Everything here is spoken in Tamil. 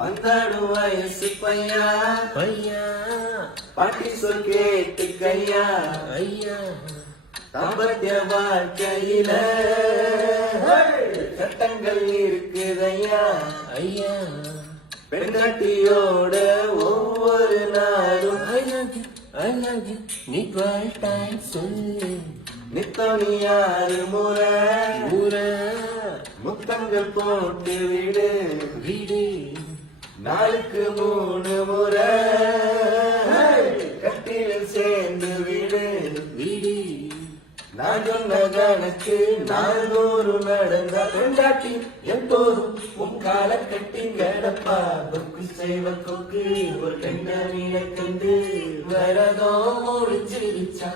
வந்தாடும் வயசு பையா பையா பாட்டி சொல் கேட்டு கையா ஐயா தாம்பத்திய வாழ்க்கையில சட்டங்கள் இருக்குதையா ஐயா பெண்காட்டியோட ஒவ்வொரு நாளும் அழகு நீ 12 டைம் சொல்லு நித்தம் நீ யாரு முறை முத்தங்கள் போட்டு விடு விடு நாளுக்கு 3 முறை கட்டில் சேர்ந்து விடு விடு நான் சொன்ன கணக்கு நாள்தோறு நடந்த பெண்டாட்டி எப்போதும் உன் கால கட்டி கிடப்பா கொக்கு செய்வ கொக்கு ஒரு கண்ட நீள கண்டு வரதோ முடிச்சிருச்சா